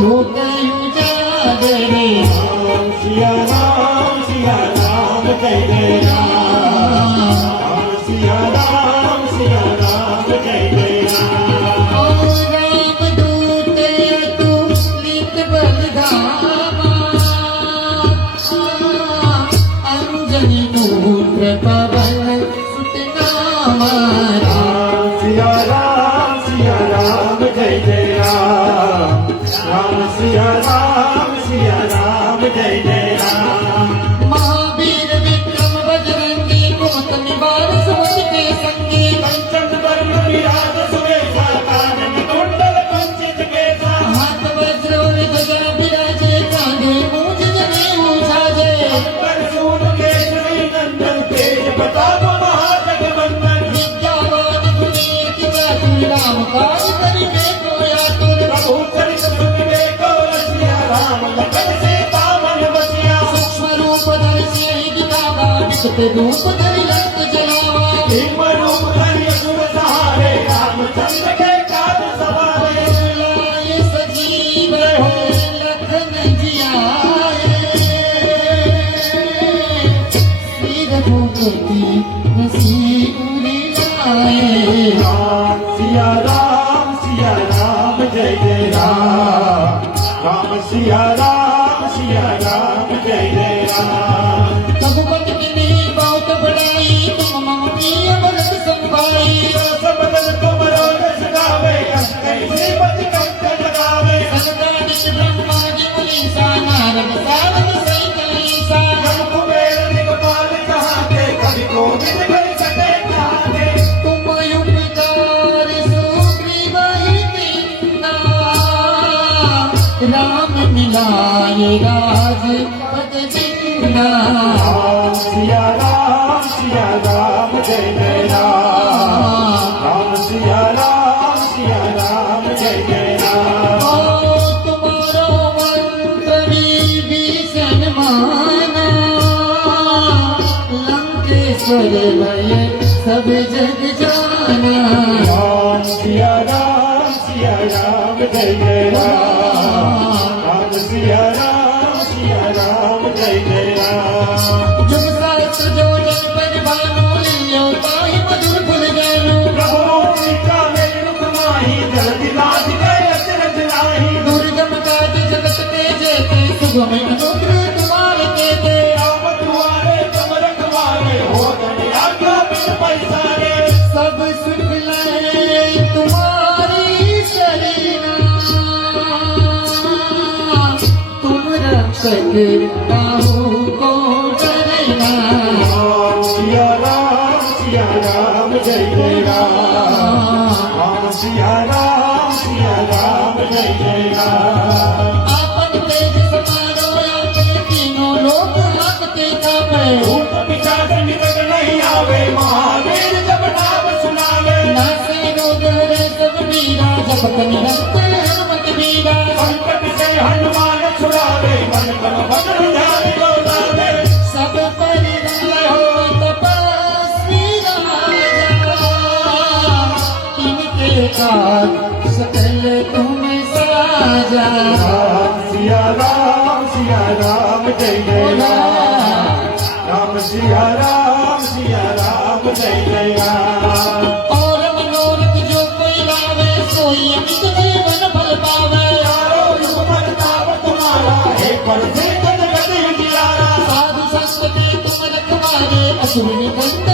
行 Suko mo sa kanilang pagdala ચિંદાય રાજપત ચિંદાય સિયા રામ સિયા રામ સબ જગ Good. तुम साजा राम सिया राम सिया राम जय जय राम राम सिया राम सिया राम जय जय राम और मनोरथ जो कोई लावे सोई अमित जीवन फल पावे यारो सुमन ताप तुम्हारा हे पर से तन गति दिलारा साधु संत के तुम रखवारे असुर निबंध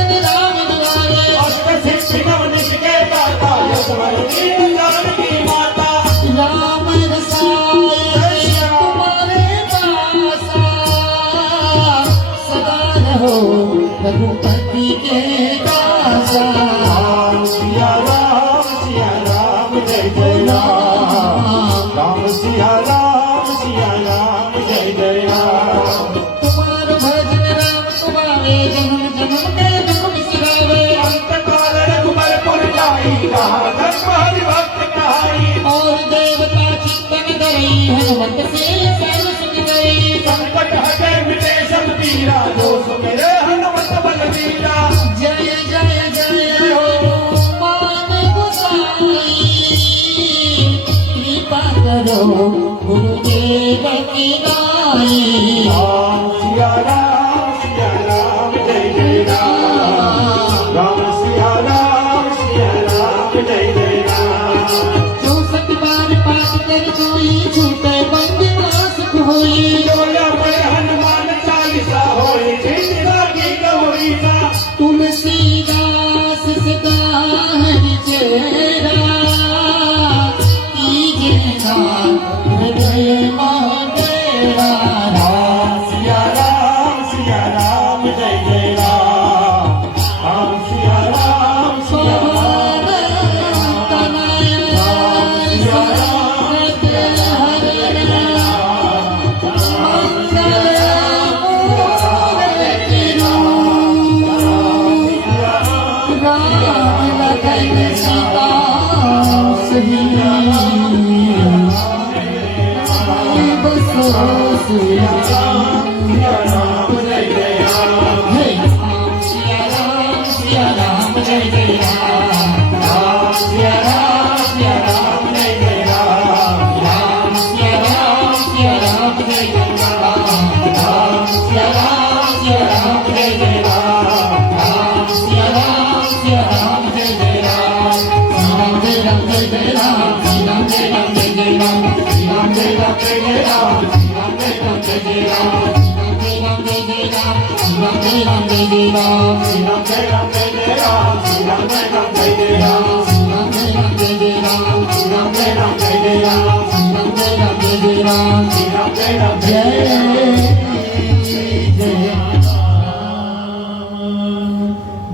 સિયા રામ જય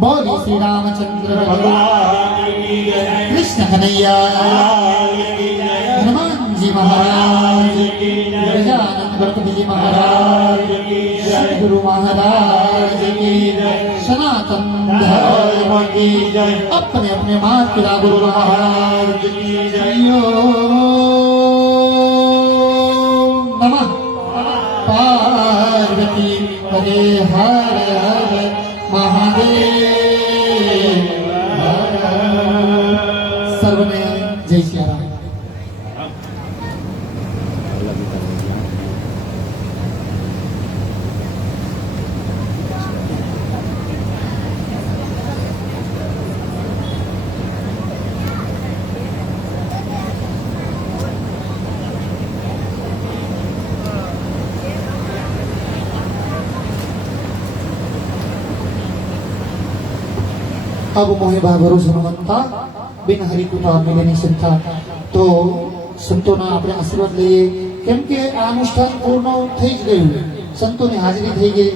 બોલી શ્રી રામચંદ્ર ભગવાન કૃષ્ણ કનૈયા महाराज की जय गजानन भट्टजी महाराज की जय गुरु महाराज की जय सनातन धर्म की जय अपने अपने मात गुरु महाराज की जय नमः पार्वती हरे हर हर महादेव सर्वने जय सिया राम अब मोहे ભાગરો સમવંતા બિન હરિ કૃપા મિલની સંતા તો સંતોના આપણે આશીર્વાદ લઈએ કેમ કે આ અનુષ્ઠાન પૂર્ણ થઈ જ ગયું સંતોની હાજરી થઈ ગઈ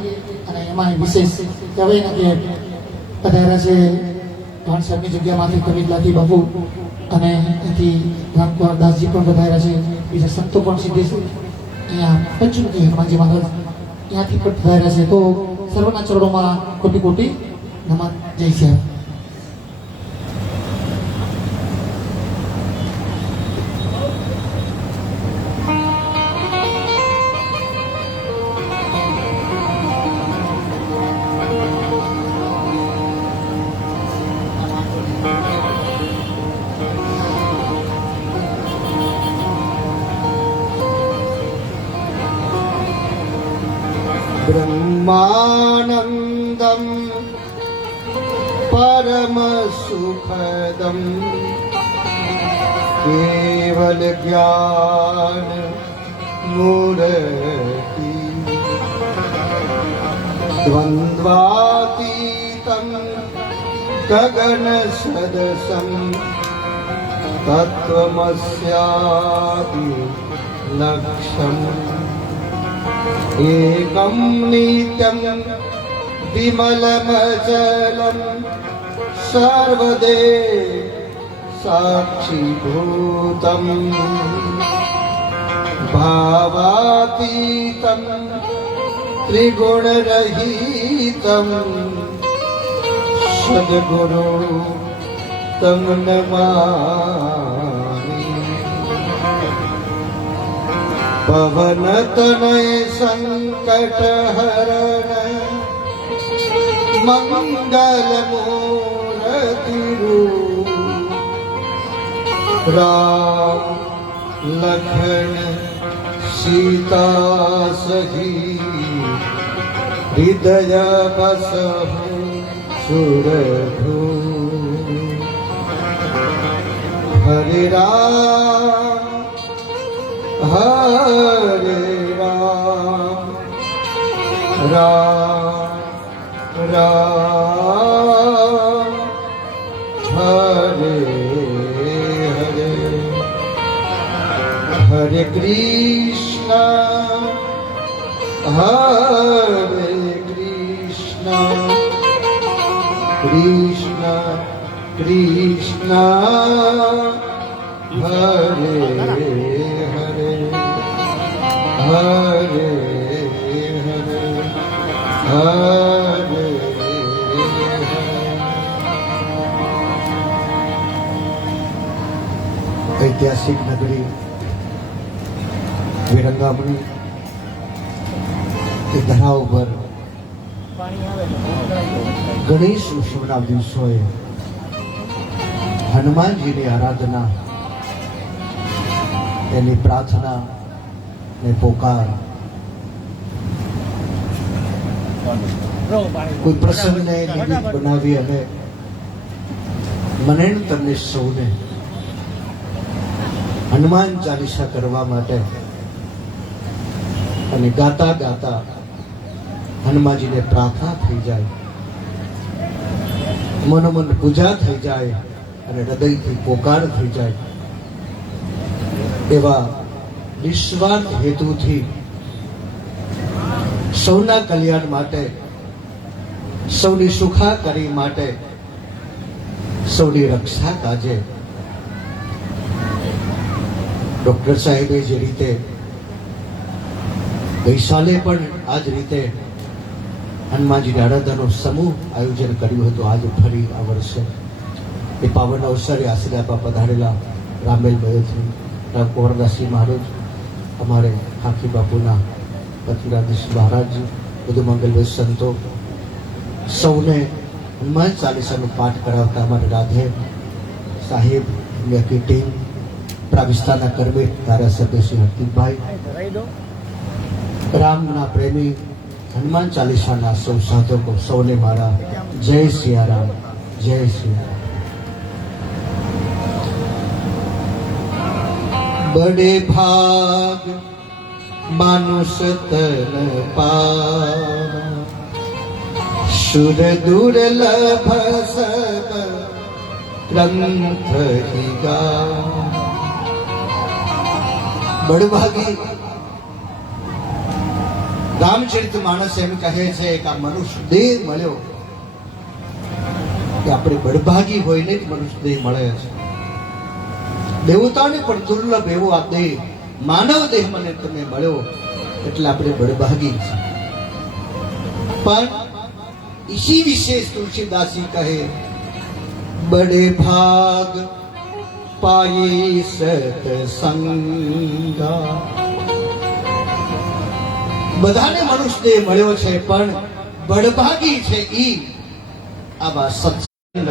અને એમાં વિશેષ કહેવાય ને કે પધાર્યા છે ભાણસારની જગ્યામાંથી કવિલાથી બાપુ અને એથી રામકુમાર દાસજી પણ પધાર્યા છે બીજા સંતો પણ સિદ્ધેશ અહીંયા પંચમુખી હનુમાનજી મહારાજ ત્યાંથી પણ પધાર્યા છે તો સર્વના ચરણોમાં કોટી કોટી નમન જય શ્રી नित्यं विमलमचलं सर्वदे साक्षीभूतम् भावातीतं त्रिगुणरहितं सद्गुरु तं नमामि पवनतनय सङ्कटहरण मङ्गलमूर्तिरु राम लखन सीता सही हृदय बस सुरभु हरे राम हरे राम राम राम हरे हरे। हरे कृष्ण हरे कृष्ण। कृष्ण कृष्ण ઐતિહાસિક નગરી વિરંગામણી એ ધરા ઉપર ગણેશ ઉત્સવના દિવસોએ હનુમાનજીની આરાધના, એની પ્રાર્થના ને પોકાર કોઈ પ્રસંગને નિમિત્ત બનાવી અને મને તમને સૌને હનુમાન ચાલીસા કરવા માટે અને ગાતા ગાતા હનુમાનજીને પ્રાર્થના થઈ જાય. મનોમન પૂજા થઈ જાય અને હૃદયથી પોકાર થઈ જાય. એવા નિસ્વાર્થ હેતુથી સૌના કલ્યાણ માટે, સૌની સુખાકારી માટે, સૌની રક્ષા કાજે. ડોક્ટર સાહેબે જે રીતે ગઈસાલે પણ આ જ રીતે હનુમાનજીની આરાધનાનો સમૂહ આયોજન કર્યું હતું, આજ ફરી આ વર્ષે. એ પાવન અવસરે આશરે આપવા પધારેલા રામેલ ભયોથી રામ કુંવરદાસજી મહારાજ, અમારે હાથી બાપુના पथुराधीश महाराज बुध मंगल वे संतो, सौने हनुमान चालीसा पाठ करावता अमर राधे। साहेब की टीम प्राविस्ता कर्मी तारा सभ्य श्री हरदीप भाई। राम प्रेमी, हनुमान चालीसा ना सौ साधो को सौने मारा। जय सिया राम, जय सिया बड़े भाग માનુષ તન પા સુર દુર્લભ સબ ગ્રંથ બળભાગી રામચરિત માણસ એમ કહે છે કે આ મનુષ્ય દેહ મળ્યો કે આપણે બળભાગી હોઈને જ મનુષ્ય દેહ મળે છે. દેવતાને પણ દુર્લભ એવો આ દેહ માનવ દેહ મને તમે મળ્યો એટલે આપણે બળભાગી છીએ. પણ ઈસી વિશેષ તુલસીદાસજી કહે, બડે ભાગ પાઈ સતસંગા. બધાને મનુષ્ય દેહ મળ્યો છે, પણ બળભાગી છે ઈ આવા સત્સંગ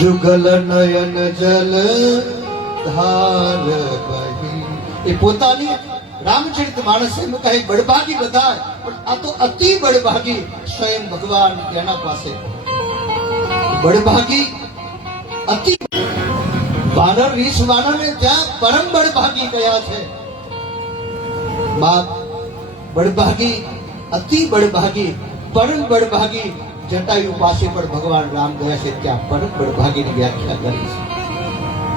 યુગલ નયન જલ ધાર બહી એ પોતાની રામચરિત માણસ એમ કહે બળભાગી બધા પણ આ તો અતિ બળભાગી સ્વયં ભગવાન એના પાસે બળભાગી અતિ વાનર વીસ વાનરને ત્યાં પરમ બળભાગી કયા છે બાપ બળભાગી અતિ બળભાગી પરમ બળભાગી જટાયુ પાસે પણ ભગવાન રામ ગયા છે ત્યાં પરમ બળભાગીની વ્યાખ્યા કરી છે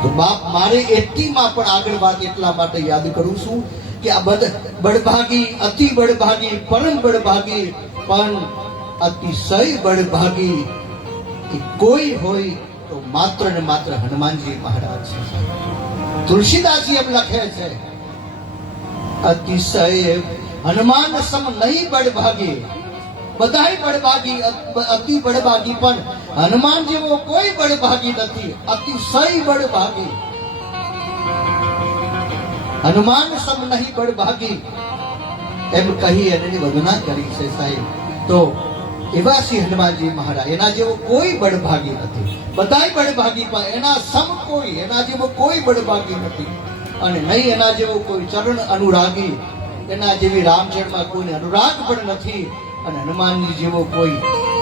બાપ મારે એટલીમાં પણ આગળ વાત એટલા માટે યાદ કરું છું કે આ બધ બળભાગી, અતિ બળભાગી, પરમ બળભાગી, પણ અતિશય બળભાગી કોઈ હોય તો માત્ર ને માત્ર હનુમાનજી મહારાજ છે તુલસીદાસજી એમ લખે છે, અતિશય હનુમાન સમ નહીં બળભાગી. બધાય બળભાગી અતિ બળભાગી પણ હનુમાન જેવો કોઈ બળભાગી નથી, અતિશય બળભાગી. હનુમાન સમ નહીં બળભાગી. એમ કહી એને વંદના કરી છે સાહેબ. તો એવા શ્રી હનુમાનજી મહારાજ, એના જેવો કોઈ બળભાગી નથી. બધાય બળભાગી, પણ એના સમ કોઈ, એના જેવો કોઈ બળભાગી નથી. અને નહીં એના જેવો કોઈ ચરણ અનુરાગી, એના જેવી રામચરણમાં કોઈને અનુરાગ પણ નથી. અને હનુમાનજી જેવો કોઈ,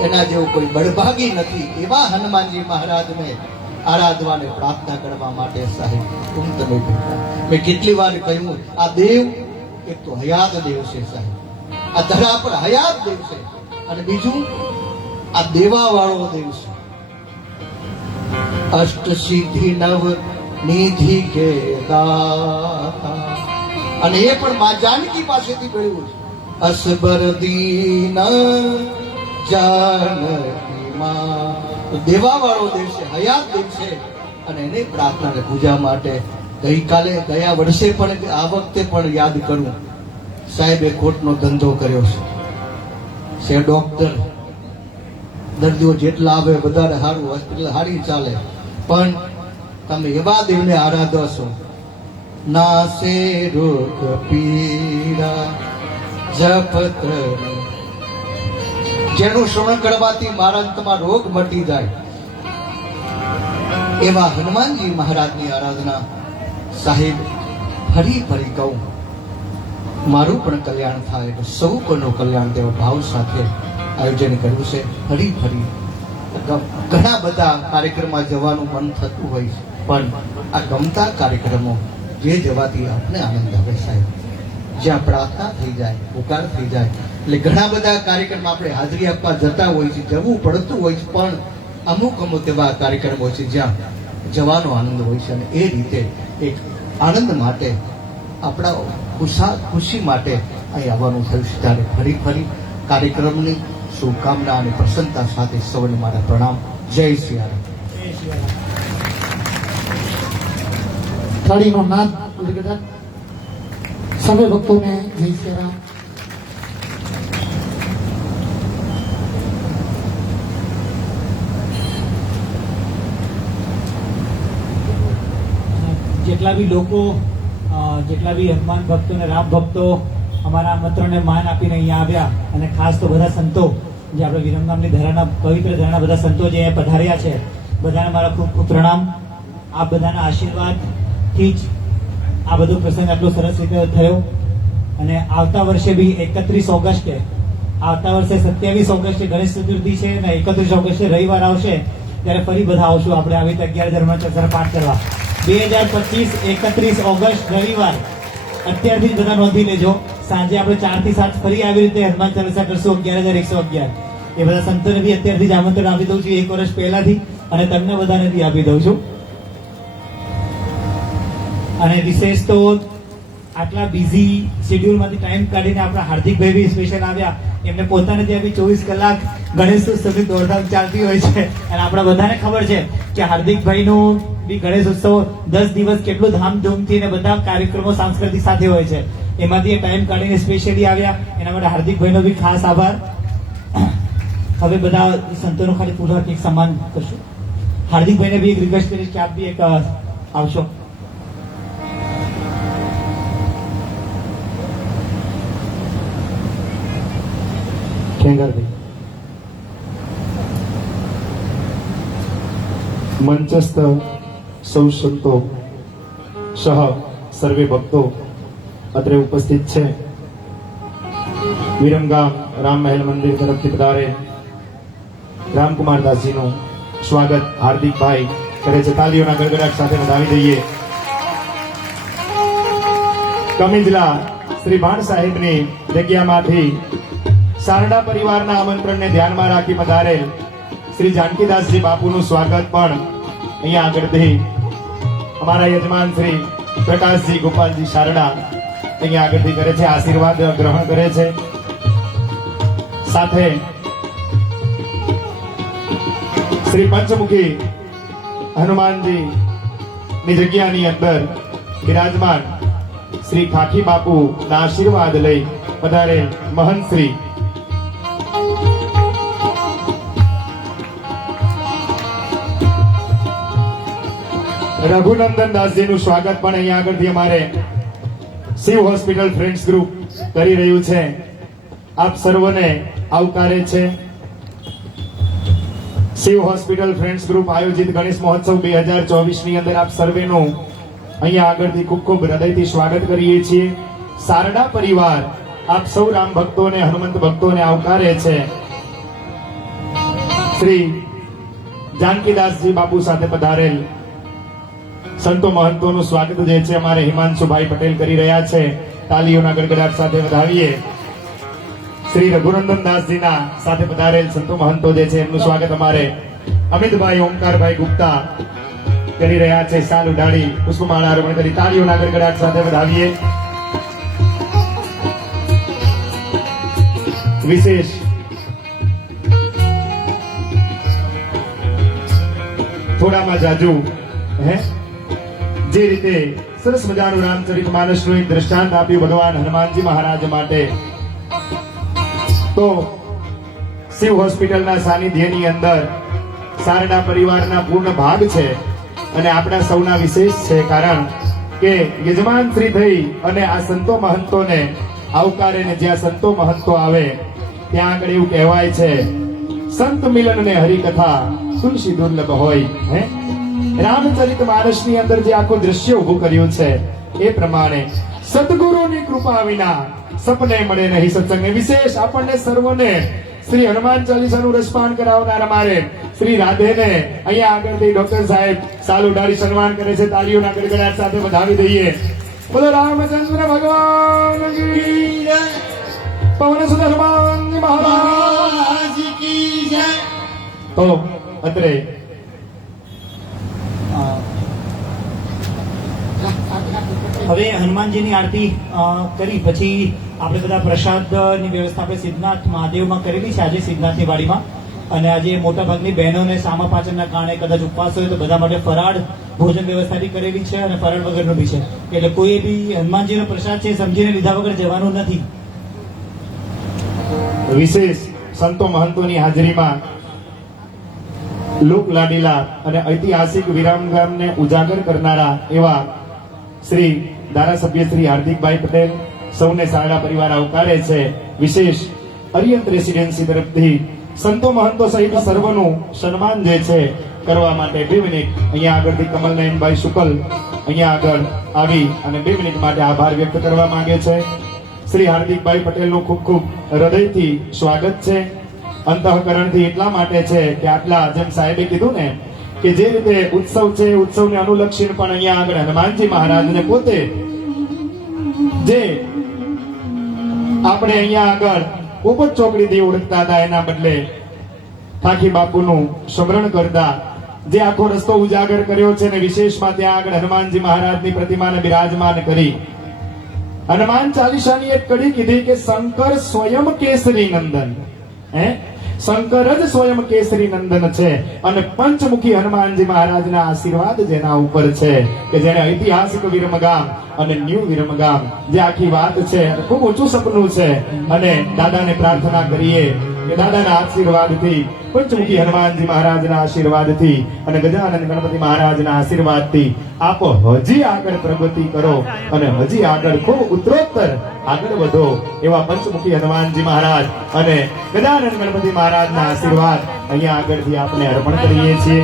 એના જેવો કોઈ બળભાગી નથી, એવા હનુમાનજી મહારાજને આરાધવાને પ્રાર્થના કરવા માટે સાહેબ તમે મેં કેટલી વાર કહ્યું, આ દેવ એક તો હયાત દેવ છે સાહેબ. આ ધરા પર હયાત દેવ છે. અને બીજું, આ દેવા વાળો દેવ છે. અષ્ટ સિદ્ધિ નવ નિધિ કે દાતા. અને એ પણ મા જાનકી પાસેથી મળ્યું છે. અસબર દીના જાનકીમાં. માં તો દેવા દેવ છે હયાત દેવ છે અને એને પ્રાર્થના અને પૂજા માટે ગઈકાલે, ગયા વર્ષે પણ આ વખતે પણ યાદ કરું. સાહેબે ખોટનો ધંધો કર્યો છે. છે ડોક્ટર. દર્દીઓ જેટલા આવે વધારે સારું હોસ્પિટલ સારી ચાલે. પણ તમે એવા દેવને આરાધો છો. ના સે રોગ પીડા. જેનું શ્રવણ કરવાથી મારા અંતમાં રોગ મટી જાય. એવા હનુમાનજી મહારાજની આરાધના સાહેબ ફરી ફરી કહું. મારું પણ કલ્યાણ થાય સૌ કોઈનું કલ્યાણ તેવા ભાવ સાથે આયોજન કર્યું છે. ફરી ફરી ઘણા બધા કાર્યક્રમમાં જવાનું મન થતું હોય છે. પણ આ ગમતા કાર્યક્રમો જે જવાથી આપને આનંદ આવે સાહેબ. જ્યાં પ્રાર્થના થઈ જાય, પુકાર થઈ જાય. એટલે ઘણા બધા કાર્યક્રમ આપણે હાજરી આપવા જતા હોય છે, જવું પડતું હોય છે, પણ અમુક અમુક એવા કાર્યક્રમ હોય છે, જ્યાં જવાનો આનંદ હોય છે. અને એ રીતે એક આનંદ માટે, આપણા ખુશા, ખુશી માટે અહીં આવવાનું થયું છે. ત્યારે ફરી ફરી કાર્યક્રમની શુભકામના અને પ્રસન્નતા સાથે સૌને મારા પ્રણામ. જય શ્રી રામ થાળીનો નાદ ગદગદાટ. સર્વે ભક્તોને જય શ્રી રામ જેટલા બી લોકો જેટલા બી હનુમાન ભક્તો અને રામ ભક્તો અમારા આમંત્રણને માન આપીને અહીંયા આવ્યા અને ખાસ તો બધા સંતો, જે આપણે વિરમગામની ધરાના પવિત્ર ધરાના બધા સંતો જે અહીંયા પધાર્યા છે, બધાને મારા ખૂબ ખૂબ પ્રણામ. આ બધાના આશીર્વાદથી જ આ બધો પ્રસંગ આટલો સરસ રીતે થયો. અને આવતા વર્ષે બી એકત્રીસ ઓગસ્ટે આવતા વર્ષે સત્યાવીસ ઓગસ્ટે ગણેશ ચતુર્થી છે અને એકત્રીસ ઓગસ્ટે રવિવાર આવશે, ત્યારે ફરી બધા આવશું આપણે આવી રીતે અગિયાર ધર્મ ચક્ર પાઠ કરવા. બે હજાર પચીસ એકત્રીસ ઓગસ્ટ રવિવાર. અત્યારથી જ બધા નોંધી લેજો. સાંજે આપણે ચારથી સાત ફરી આવી રીતે હનુમાન ચાલીસા કરશું, અગિયાર હજાર એકસો અગિયાર. એ બધા સંતોને બી અત્યારથી જ આમંત્રણ આપી દઉં છું એક વર્ષ પહેલાથી, અને તમને બધાને બી આપી દઉં છું. અને વિશેષ તો આટલા બિઝી શેડ્યુલમાંથી ટાઈમ કાઢીને આપણા હાર્દિકભાઈ બી સ્પેશિયલ આવ્યા. એમને પોતાને ત્યાં બી ચોવીસ કલાક ગણેશ ઉત્સવની દોડધામ ચાલતી હોય છે. અને આપણા બધાને ખબર છે કે હાર્દિકભાઈનું બી ગણેશ ઉત્સવ દસ દિવસ કેટલું ધામધૂમથી અને બધા કાર્યક્રમો સાંસ્કૃતિક સાથે હોય છે. એમાંથી એ ટાઈમ કાઢીને સ્પેશિયલી આવ્યા. એના માટે હાર્દિકભાઈનો બી ખાસ આભાર. હવે બધા સંતોનો ખાલી પૂર્વક એક સન્માન કરશું. હાર્દિકભાઈને બી એક રિક્વેસ્ટ કરીશ કે આપ બી એક આવશો. ખેંગારભાઈ મંચસ્થ સૌ સંતો, સહ સર્વે ભક્તો અત્રે ઉપસ્થિત છે. વિરમગામ રામ મહેલ મંદિર તરફથી પધારે રામકુમાર સ્વાગત હાર્દિકભાઈ કરે છે. તાલીઓના ગડગડાટ સાથે વધાવી દઈએ. કમિજલા શ્રી ભાણ સાહેબની જગ્યામાંથી સારડા પરિવારના આમંત્રણને ધ્યાનમાં રાખી પધારેલ શ્રી જાનકીદાસજી બાપુનું સ્વાગત પણ અહીંયા આગળથી અમારા યજમાન શ્રી પ્રકાશજી ગોપાલજી શારડા અહીંયા આગળથી કરે છે, આશીર્વાદ ગ્રહણ કરે છે. સાથે શ્રી પંચમુખી હનુમાનજી ની જગ્યાની અંદર બિરાજમાન શ્રી ખાખી બાપુ ના આશીર્વાદ લઈ પધારે મહંત શ્રી રઘુનંદન દાસજીનું સ્વાગત પણ અહીંયા આગળથી અમારે શિવ હોસ્પિટલ ફ્રેન્ડ્સ ગ્રુપ કરી રહ્યું છે. આપ સર્વને આવકારે છે. શિવ હોસ્પિટલ ફ્રેન્ડ્સ ગ્રુપ આયોજિત ગણેશ મહોત્સવ બે હજાર ચોવીસની અંદર આપ સર્વેનું અહીંયા આગળથી ખૂબ ખૂબ હૃદયથી સ્વાગત કરીએ છીએ. સારડા પરિવાર આપ સૌ રામ ભક્તોને, હનુમંત ભક્તોને આવકારે છે. શ્રી જાનકીદાસજી બાપુ સાથે પધારેલ સંતો મહંતોનું સ્વાગત જે છે અમારે હિમાંશુભાઈ પટેલ કરી રહ્યા છે. તાલીઓના ગડગડાટ સાથે વધાવીએ. શ્રી રઘુનંદન દાસજીના સાથે પધારેલ સંતો મહંતો જે છે, એમનું સ્વાગત અમારે. અમિતભાઈ ઓમકારભાઈ ગુપ્તા કરી રહ્યા છે, સાલ ઉડાડી, પુષ્પમાળા અર્પણ કરી તાળીઓના ગડગડાટ સાથે વધાવીએ. વિશેષ થોડામાં જાજુ, હે? જે રીતે સરસ મજાનું રામચરિત માનસનું એક દ્રષ્ટાંત આપ્યું ભગવાન હનુમાનજી મહારાજ માટે. તો શિવ હોસ્પિટલના સાનિધ્યની અંદર સારડા પરિવારના પૂર્ણ ભાગ છે અને આપણા સૌના વિશેષ છે કારણ કે યજમાન શ્રી થઈ અને આ સંતો મહંતોને આવકારે ને જ્યાં સંતો મહંતો આવે, ત્યાં આગળ એવું કહેવાય છે, સંત મિલન ને હરિકથા તુલસી દુર્લભ હોય, હે? રામચરિત માનસની અંદર જે આખું દ્રશ્ય ઊભું કર્યું છે, એ પ્રમાણે સદગુરુની કૃપા વિના સપને મળે નહીં સત્સંગને. વિશેષ આપણને સર્વને શ્રી હનુમાન ચાલીસાનું રસપાન કરાવનાર અમારે શ્રી રાધેને અહીંયા આગળથી ડોક્ટર સાહેબ સાલ ઉડાડી સન્માન કરે છે, તાળીઓના ગડગડાટ સાથે વધાવી દઈએ. બોલો, રામચંદ્ર ભગવાન. પવન હનુમાનજી મહારાજ તો અત્રે હવે હનુમાનજીની આરતી કરી. પછી આપણે બધા પ્રસાદની વ્યવસ્થા આપણે સિદ્ધનાથ મહાદેવમાં કરેલી છે આજે સિદ્ધનાથની વાડીમાં. અને આજે મોટાભાગની બહેનોને સામા પાચનના કારણે કદાચ ઉપવાસ હોય તો બધા માટે ફરાળ ભોજન વ્યવસ્થા બી કરેલી છે અને ફરાળ વગરનું બી છે. એટલે કોઈ બી હનુમાનજીનો પ્રસાદ છે સમજીને લીધા વગર જવાનું નથી. વિશેષ સંતો મહંતોની હાજરીમાં લોક લાડીલા અને ઐતિહાસિક વિરામગામને ઉજાગર કરનારા એવા શ્રી ધારાસભ્ય શ્રી હાર્દિકભાઈ પટેલ સૌને સારડા પરિવાર આવકારે છે. વિશેષ અરિયંત રેસિડેન્સી તરફથી સંતો મહંતો સહિત સર્વનું સન્માન જે છે કરવા માટે બે મિનિટ અહીંયા આગળથી કમલનયનભાઈ શુકલ અહીંયા આગળ આવી અને બે મિનિટ માટે આભાર વ્યક્ત કરવા માંગે છે. શ્રી હાર્દિકભાઈ પટેલનું ખૂબ ખૂબ હૃદયથી સ્વાગત છે. અંતઃકરણથી એટલા માટે છે કે આટલા જેમ સાહેબે કીધું ને કે જે રીતે ઉત્સવ છે, ઉત્સવને અનુલક્ષીને પણ અહીંયા આગળ હનુમાનજી મહારાજને પોતે જે આપણે અહીંયા આગળ પોપટ ચોકડીથી ઓળખતા હતા, એના બદલે ઠાકી બાપુનું સ્મરણ કરતા જે આખો રસ્તો ઉજાગર કર્યો છે ને વિશેષમાં ત્યાં આગળ હનુમાનજી મહારાજની પ્રતિમાને બિરાજમાન કરી. હનુમાન ચાલીસાની એક કડી કીધી કે શંકર સ્વયં કેસરી નંદન. હે? શંકર જ સ્વયં કેસરી નંદન છે અને પંચમુખી હનુમાનજી મહારાજના આશીર્વાદ જેના ઉપર છે કે જેને ઐતિહાસિક વિરમગામ અને ન્યૂ વિરમગામ જે આખી વાત છે ખૂબ ઊંચું સપનું છે અને દાદાને પ્રાર્થના કરીએ કે દાદાના આશીર્વાદથી, પંચમુખી હનુમાનજી મહારાજના આશીર્વાદથી અને ગજાનંદ ગણપતિ મહારાજના આશીર્વાદથી આપ હજી આગળ પ્રગતિ કરો અને હજી આગળ ખૂબ ઉત્તરોત્તર આગળ વધો એવા પંચમુખી હનુમાનજી મહારાજ અને ગજાનંદ ગણપતિ મહારાજના આશીર્વાદ અહીંયા આગળથી આપણે અર્પણ કરીએ છીએ.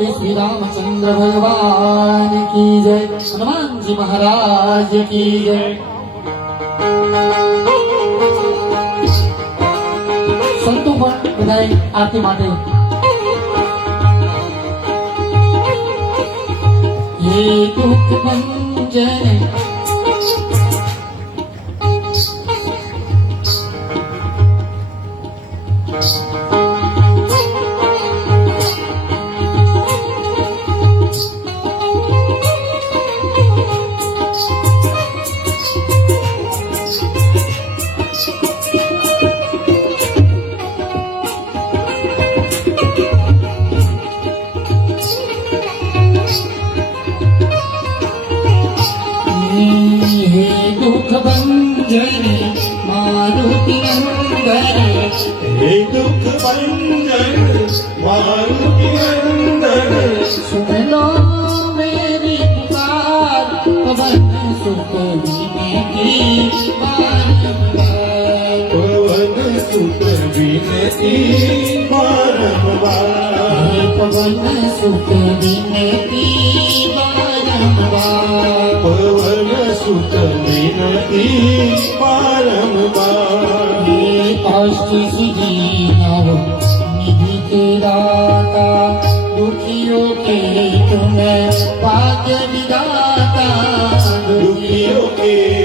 बोले श्री रामचंद्र भगवान की जय हनुमान जी महाराज की जय સંતો પણ બધાએ આરતી માટે ये दुख भंजन પવન સુત દિન પવન સુત દિન પરમ અષ્ટી નિધિ કે દાતા દુખીઓ કે દુખીઓ કે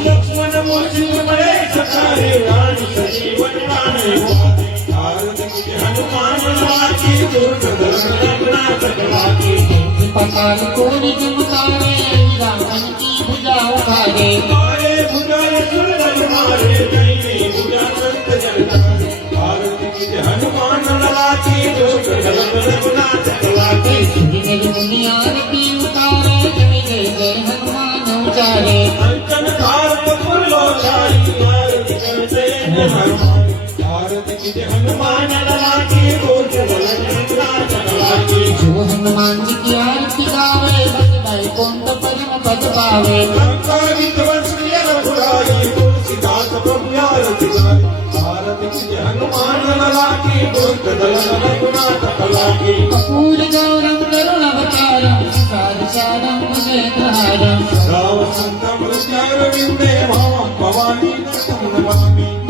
લક્ષ્મણ મૂર્તિ મળે સકારે રાણી સજીવન રાણે पठान कोन झुमकारे रावण की भुजा उठारे मारे भुजा सुरन मारे तैने भुजा संत जनता भारत की हनुमान ललाके जो जगत रघुनाथ ललाके मेरी मुनियार की उतारे जय जय जय हनुमान उतारे अंचन धार कपुर लो छाई मार जय जय हनुमान जो हनुमान जी की आरती गावे भाई कौन तो परम पद पावे कपूर गौरम करुण अवतारम सारम राव संतम रविंदे भवानी नमः